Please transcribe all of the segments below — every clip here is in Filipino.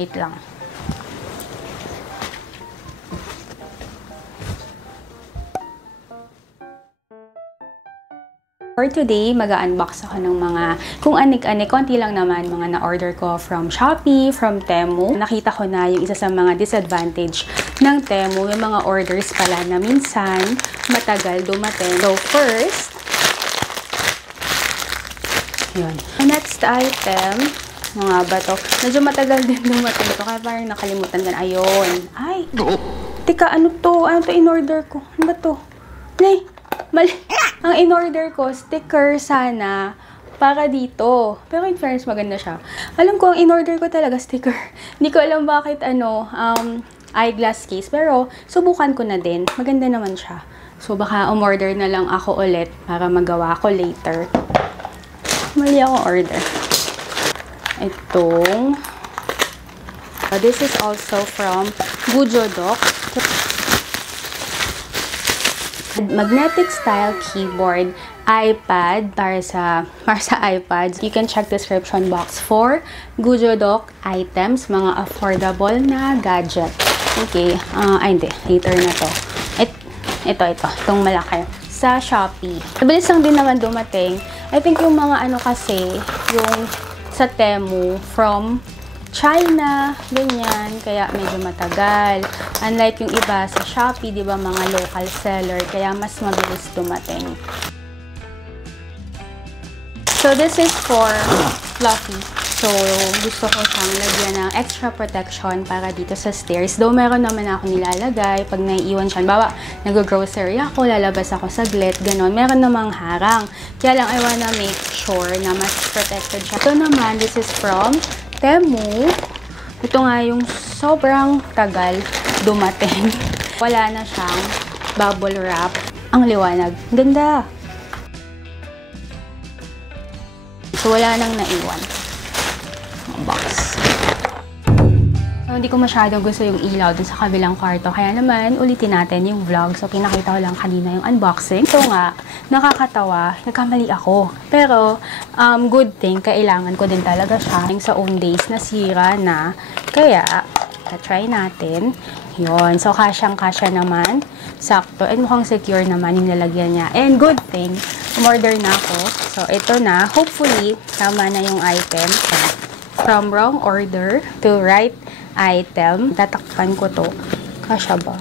Wait lang. For today, mag-unbox ako ng mga kung anik-anik, konti lang naman mga na-order ko from Shopee, from Temu. Nakita ko na yung isa sa mga disadvantage ng Temu, yung mga orders pala na minsan matagal dumating. So first, yun. Next item, mga ba to? Medyo matagal din dumating ito, kaya parang nakalimutan din. Ayun. Ay! Teka, ano to? Ano to in-order ko? Ano ba to? Nay! Mali. Ang in-order ko, sticker sana para dito. Pero in fairness, maganda siya. Alam ko, ang in-order ko talaga sticker. Hindi ko alam bakit eyeglass case. Pero, subukan ko na din. Maganda naman siya. So, baka umorder na lang ako ulit para magawa ko later. Mali ako order. Itong this is also from Gujodoc. Magnetic style keyboard, iPad para sa iPads. You can check description box for Gujodoc items, mga affordable na gadget. Okay, hindi, later na to. Itong malaki. Sa Shopee. Mabilis lang din naman dumating. I think yung mga kasi, yung sa Temu from China, ganyan, kaya medyo matagal. Unlike yung iba sa Shopee, di ba, mga local seller, kaya mas mabilis dumating. So, this is for Fluffy. So, gusto ko siyang lagyan ng extra protection para dito sa stairs. Though, meron naman ako nilalagay pag naiiwan siya. Bawa, nag-grocery ako, lalabas ako saglit, ganon. Meron namang harang. Kaya lang, I wanna make sure na mas protected siya. Ito naman, this is from Temu. Ito nga yung sobrang tagal dumating. Wala na siyang bubble wrap. Ang liwanag. Ganda! So, wala nang naiwan. Box. So, hindi ko masyadong gusto yung ilaw dun sa kabilang kwarto. Kaya naman, ulitin natin yung vlog. So, pinakita ko lang kanina yung unboxing. Ito nga, nakakatawa. Nagkamali ako. Pero, good thing, kailangan ko din talaga siya. Sa own days, nasira na. Kaya, try natin. Yun. So, kasyang-kasya naman. Sakto. And mukhang secure naman yung lalagyan niya. And good thing, umorder na ako. So, ito na. Hopefully, tama na yung item. From wrong order to right item. Tatakpan ko to. Kasya ba?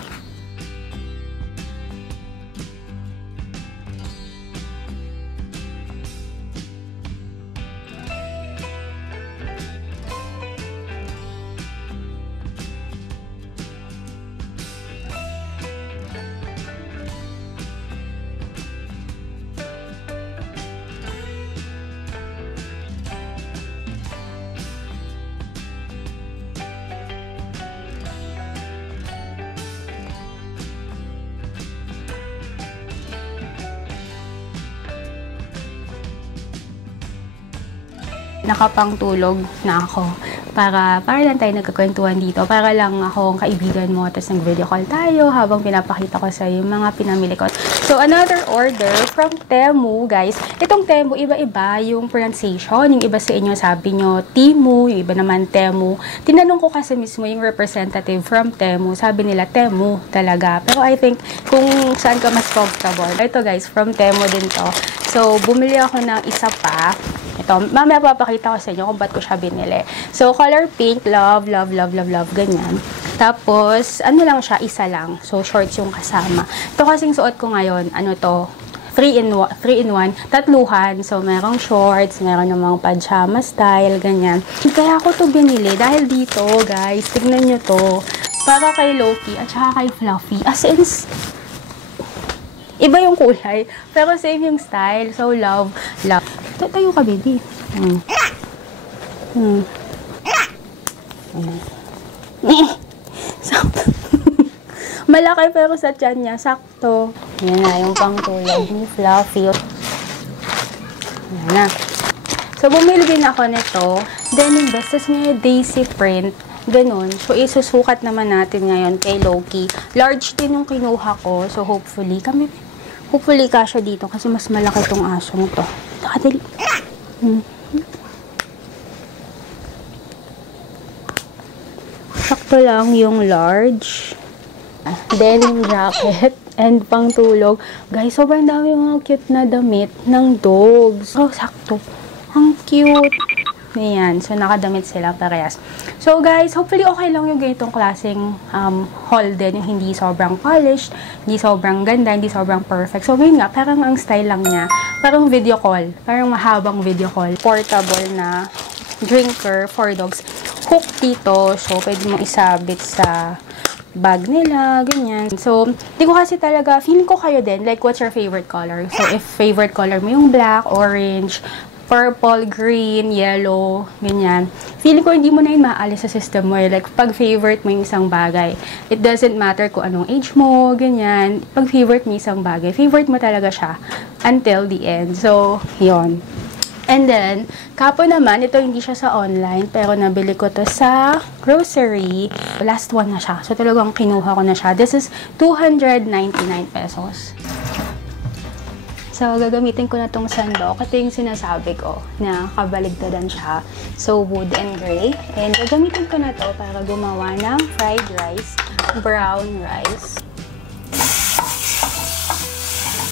Nakapangtulog na ako para lang tayo nagkakwentuhan dito, para lang akong kaibigan mo, tapos nag-video call tayo habang pinapakita ko sa yung mga pinamili ko. So, another order from Temu, guys. Itong Temu, iba-iba yung pronunciation. Yung iba sa inyo, sabi nyo Timu, yung iba naman Temu. Tinanong ko kasi mismo yung representative from Temu, sabi nila Temu talaga. Pero I think, kung saan ka mas comfortable. Ito guys, from Temu din to. So, bumili ako ng isa pa. Ito, mamaya papakita ko sa inyo kung ba't ko siya binili. So, color pink, love, love, love, love, love, ganyan. Tapos, ano lang siya, isa lang. So, shorts yung kasama. Ito kasing suot ko ngayon, ano to, 3-in-1, tatluhan. So, merong shorts, meron namang pajama style, ganyan. Kaya ako to binili dahil dito, guys, tignan nyo to. Para kay Loki at saka kay Fluffy. As in, iba yung kulay, pero same yung style. So, love, love. Tayo ka, baby. Sakto. Malaki pero sa tiyan niya, sakto. Yan na, yung pangtulog ni Fluffy. Yan na. So, bumili din ako nito. Denim vest, tas may daisy print. Ganun. So, isusukat naman natin ngayon kay Loki. Large din yung kinuha ko. So, hopefully kasya dito kasi mas malaki tong asong to. Nakadali. Ito lang yung large. Denim jacket and pang tulog. Guys, sobrang dami mga cute na damit ng dogs. Oh, sakto. Ang cute. Ayan. So, nakadamit sila parehas. So, guys, hopefully okay lang yung ganitong klaseng haul din. Yung hindi sobrang polished, hindi sobrang ganda, hindi sobrang perfect. So, yun nga, parang ang style lang niya. Parang video call. Parang mahabang video call. Portable na drinker for dogs. Hook dito. So, pwede mong isabit sa bag nila, ganyan. So, di ko kasi talaga, feeling ko kayo din, like, what's your favorite color? So, if favorite color mo yung black, orange, purple, green, yellow, ganyan. Feeling ko hindi mo na yun maaalis sa system mo. Like, pag favorite mo yung isang bagay, it doesn't matter kung anong age mo, ganyan. Pag favorite mo yung isang bagay, favorite mo talaga siya until the end. So, yon. And then, kapo naman, ito hindi siya sa online, pero nabili ko to sa grocery. Last one na siya. So, talagang kinuha ko na siya. This is 299 pesos. So, gagamitin ko na tong sandok. Ito yung sinasabi ko na kabaligtaran siya. So, wood and gray. And gagamitin ko na to para gumawa ng fried rice, brown rice.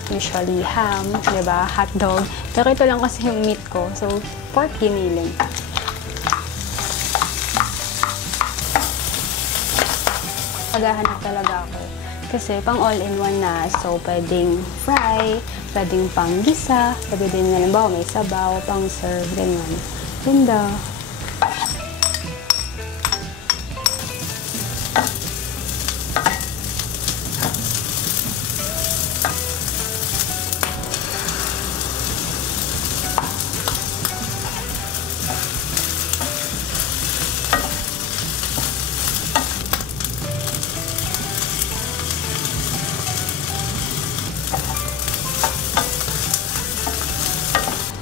Usually ham, diba? Hotdog. Pero ito lang kasi yung meat ko. So, pork giniling. Maghahanap talaga ako. Kasi pang all-in-one na. So, pwedeng fry, pwedeng pang gisa, pwede din na limbawa may sabaw, pang serve, ganyan. Ganda.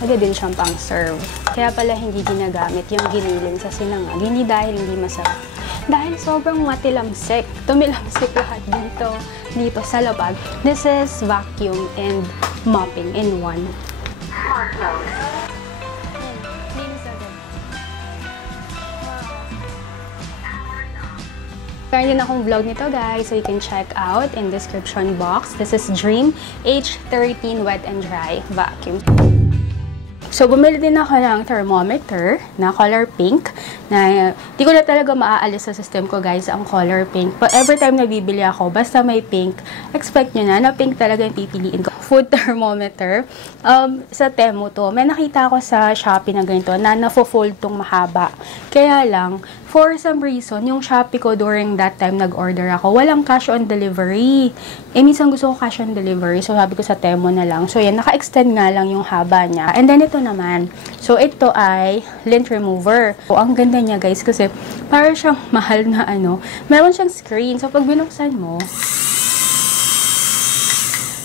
Pwede din siyang pang-serve. Kaya pala hindi ginagamit yung giniling sa sinangag. Hindi dahil hindi masarap. Dahil sobrang matilamsik. Tumilamsik lahat dito sa labag. This is vacuum and mopping in one. Meron din akong vlog nito, guys, so you can check out in description box. This is Dream H13 Wet and Dry Vacuum. So, bumili din ako ng thermometer na color pink na di ko na talaga maaalis sa system ko, guys, ang color pink. But every time na bibili ako, basta may pink, expect nyo na pink talaga yung pipiliin ko. Food thermometer. Sa Temu to. May nakita ako sa Shopee na ganito na nafo-fold tong mahaba. Kaya lang, for some reason, yung Shopee ko during that time nag-order ako, walang cash on delivery. Minsan gusto ko cash on delivery. So, sabi ko sa Temu na lang. So, yan, naka-extend nga lang yung haba niya. And then, ito naman. So, ito ay lint remover. So, ang ganda niya, guys, kasi para siyang mahal na meron siyang screen. So, pag binuksan mo,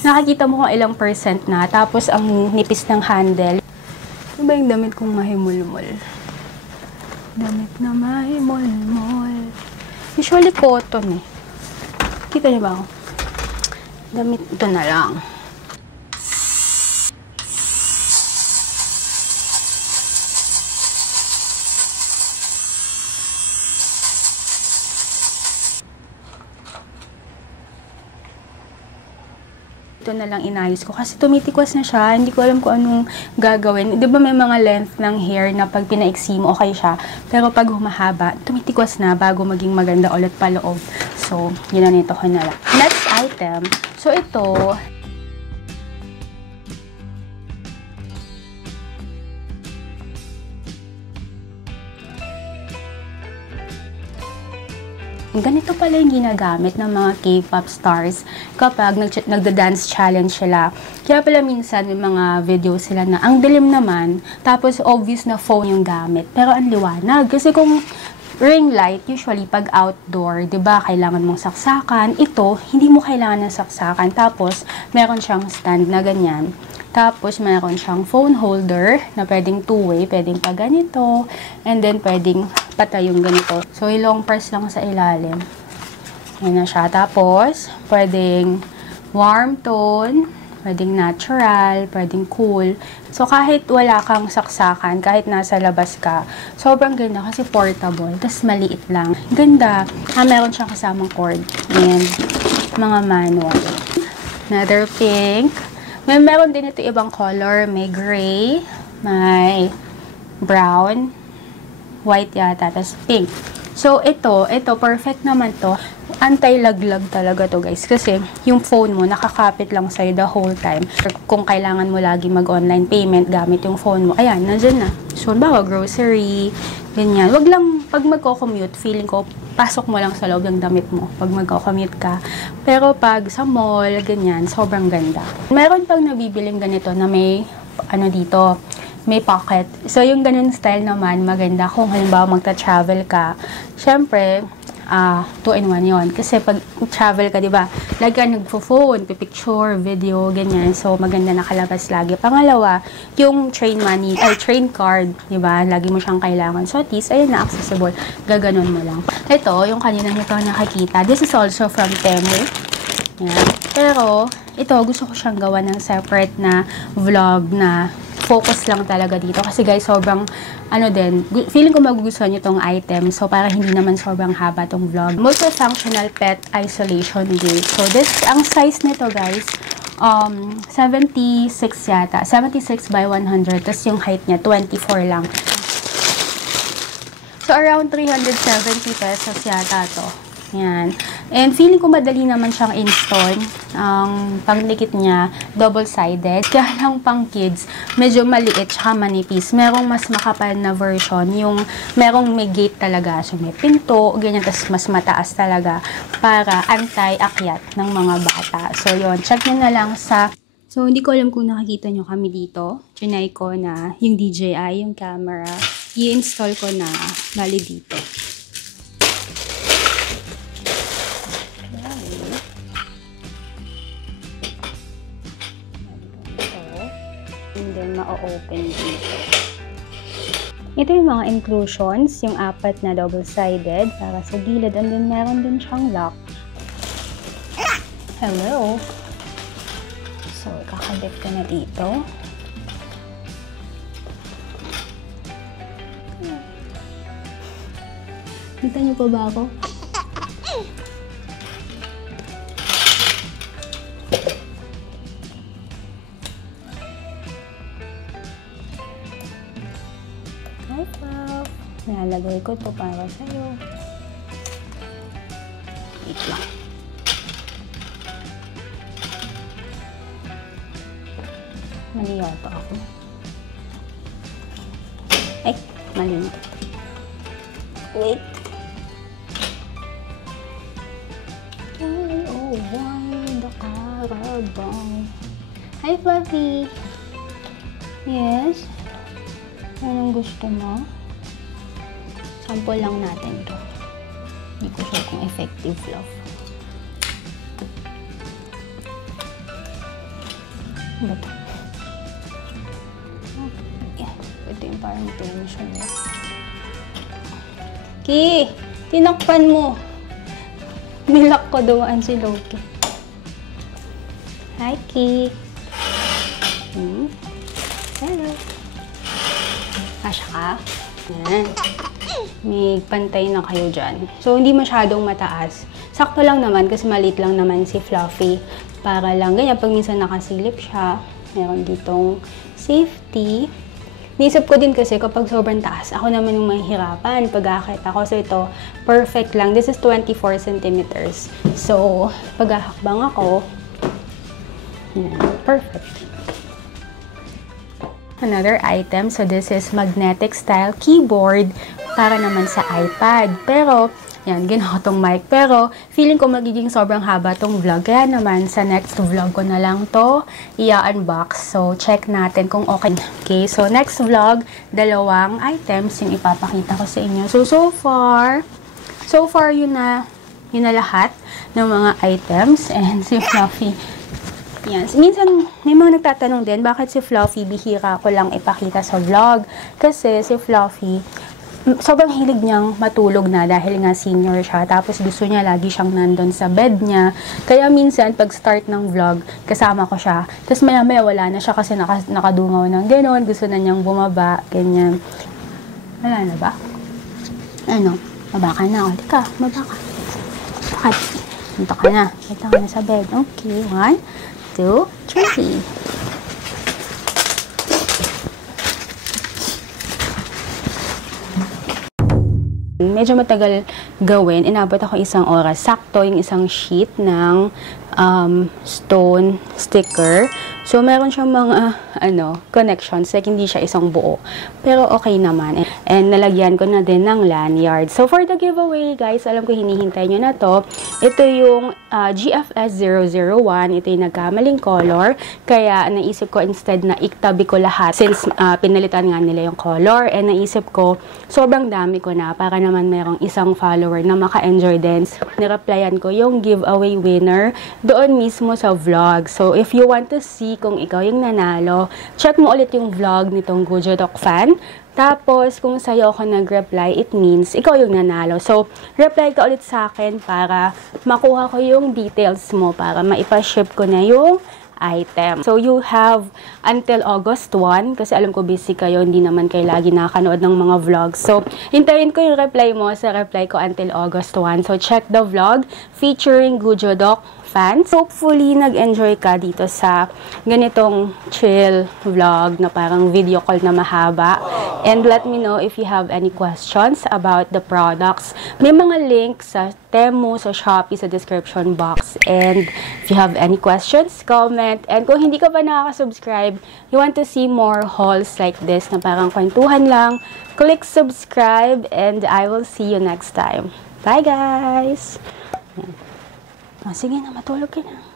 nakikita mo kung ilang percent na. Tapos, ang nipis ng handle. Ano ba yung damit kong mahimulmol? Damit na mahimulmol. Usually, cotton eh. Kita niyo ba ako? Damit ito na lang. Ito na lang inayos ko kasi tumitikwas na siya, hindi ko alam kung anong gagawin. Di ba may mga length ng hair na pag pinaiksi mo, okay siya. Pero pag humahaba, tumitikwas na bago maging maganda ulit paloob. So, yun na nito ko na lang. Next item. So, ito, ganito pala yung ginagamit ng mga K-pop stars kapag nagda-dance challenge sila. Kaya pala minsan may mga video sila na ang dilim naman, tapos obvious na phone yung gamit. Pero ang liwanag. Kasi kung ring light, usually pag outdoor, 'di ba, kailangan mong saksakan. Ito, hindi mo kailangan ng saksakan. Tapos, meron siyang stand na ganyan. Tapos, meron siyang phone holder na pwedeng two-way, pwedeng pa ganito, and then pwedeng patay yung ganito. So, ilong press lang sa ilalim. Yan na siya. Tapos, pwedeng warm tone, pwedeng natural, pwedeng cool. So, kahit wala kang saksakan, kahit nasa labas ka, sobrang ganda kasi portable, tas maliit lang. Ganda. Meron siyang kasamang cord and mga manual. Another pink. Meron din ito ibang color. May gray, may brown, white yata, tas pink. So, ito, perfect naman to. Anti-laglag talaga to, guys. Kasi, yung phone mo, nakakapit lang sa'yo the whole time. Kung kailangan mo lagi mag-online payment gamit yung phone mo, ayan, nandyan na. So, bawa, grocery, ganyan. Wag lang, pag magko-commute, feeling ko, pasok mo lang sa loob ng damit mo pag magko-commute ka. Pero pag sa mall, ganyan, sobrang ganda. Meron pang nabibiling ganito na may, dito, may pocket. So, yung ganun style naman, maganda kung halimbawa magta-travel ka. Siyempre, 2-in-1 yon. Kasi pag travel ka, di ba, lagi ka nagpo-phone, pipicture, video, ganyan. So, maganda nakalabas lagi. Pangalawa, yung train money, train card, di ba, lagi mo siyang kailangan. So, at least, ayun na, accessible. Gaganon mo lang. Ito, yung kanina nyo pa nakakita. This is also from Temu. Yan. Pero, ito, gusto ko siyang gawa ng separate na vlog na focus lang talaga dito. Kasi guys, sobrang, feeling ko magugustuhan nyo tong item. So, para hindi naman sobrang haba tong vlog. Multifunctional pet isolation gate. So, ang size nito guys, 76 yata. 76 by 100. Tapos yung height niya, 24 lang. So, around 370 pesos yata to. Yan. And feeling ko madali naman siyang install. Ang pangdikit niya, double-sided. Kaya lang pang kids, medyo maliit tsaka manipis. Merong mas makapal na version. Yung merong may gate talaga. So, may pinto, ganyan. Tapos mas mataas talaga para anti-akyat ng mga bata. So, yun. Check nyo na lang sa... So, hindi ko alam kung nakikita nyo kami dito. Trinay ko na yung DJI, yung camera. I-install ko na bali dito. And then, ma-open dito. Ito yung mga inclusions, yung 4 na double-sided para sa gilid. And then, meron din siyang lock. Hello! So, kakabit ka na dito. Kita niyo pa ba ako? Nilalagay ko to para sa'yo. Wait lang. Mali yata ako. Ay, mali na. Wait. Ay, oh, why the Carabao? Hi, Fluffy. Yes? Anong gusto mo? Sample lang natin to. Hindi ko sure kung effective fluff. Ano ba ito? Yeah, ito yung parang tension mo. Ki! Tinakpan mo! Nilak ko dumaan si Loki. Hi, Ki! Hello! Kasya ka? Yan. May pantay na kayo dyan. So, hindi masyadong mataas. Sakto lang naman kasi maliit lang naman si Fluffy. Para lang ganyan, pag minsan nakasilip siya, meron ditong safety. Naisip ko din kasi kapag sobrang taas, ako naman yung mahihirapan pag-aakit ako. So, ito, perfect lang. This is 24 centimeters. So, pag-ahakbang ako, yan, perfect. Another item, so this is magnetic style keyboard para naman sa iPad. Pero, yan, ginawa tong mic. Pero, feeling ko magiging sobrang haba tong vlog. Kaya naman, sa next vlog ko na lang to i-unbox. So, check natin kung okay. Okay, so next vlog, 2 items yung ipapakita ko sa inyo. So far, yun na lahat ng mga items. And si Fluffy, yan. Minsan, may mga nagtatanong din, bakit si Fluffy bihira ko lang ipakita sa vlog? Kasi si Fluffy, sobrang hilig niyang matulog na dahil nga senior siya. Tapos gusto niya lagi siyang nandun sa bed niya. Kaya minsan, pag start ng vlog, kasama ko siya. Tapos maya-maya wala na siya kasi nakadungaw ng gano'n. Gusto na niyang bumaba, ganyan. Wala na ba? Ano? Baba ka na. Ulit ka. Baba ka. Bakit? Punta ka na. Punta ka na sa bed. Okay. 1, 2, 3. Medyo matagal gawin. Inabot ako isang oras. Sakto yung isang sheet ng stone sticker. So, meron siyang mga, connections. Like, hindi siya isang buo. Pero, okay naman. And, nalagyan ko na din ng lanyard. So, for the giveaway, guys, alam ko hinihintay nyo na to. Ito yung GFS 001. Ito yung nagkamaling color. Kaya, naisip ko instead na iktabi ko lahat. Since, pinalitan nga nila yung color. And, naisip ko, sobrang dami ko na. Para naman merong isang follower na maka-enjoy din. Nireplyan ko yung giveaway winner doon mismo sa vlog. So, if you want to see kung ikaw yung nanalo, check mo ulit yung vlog nitong Gujodok fan. Tapos, kung sa'yo ako nag-reply, it means ikaw yung nanalo. So, reply ka ulit sa akin para makuha ko yung details mo para maipa-ship ko na yung item. So, you have until August 1 kasi alam ko busy kayo, hindi naman kayo lagi nakakanood ng mga vlogs. So, hintayin ko yung reply mo sa reply ko until August 1. So, check the vlog featuring Gujodok fans. Hopefully, nag-enjoy ka dito sa ganitong chill vlog na parang video call na mahaba. And let me know if you have any questions about the products. May mga links sa Temu, sa Shopee, sa description box. And if you have any questions, comment. And kung hindi ka pa nakaka-subscribe, you want to see more hauls like this na parang kwentuhan lang, click subscribe and I will see you next time. Bye, guys! Oh, sige na, matulog ka na.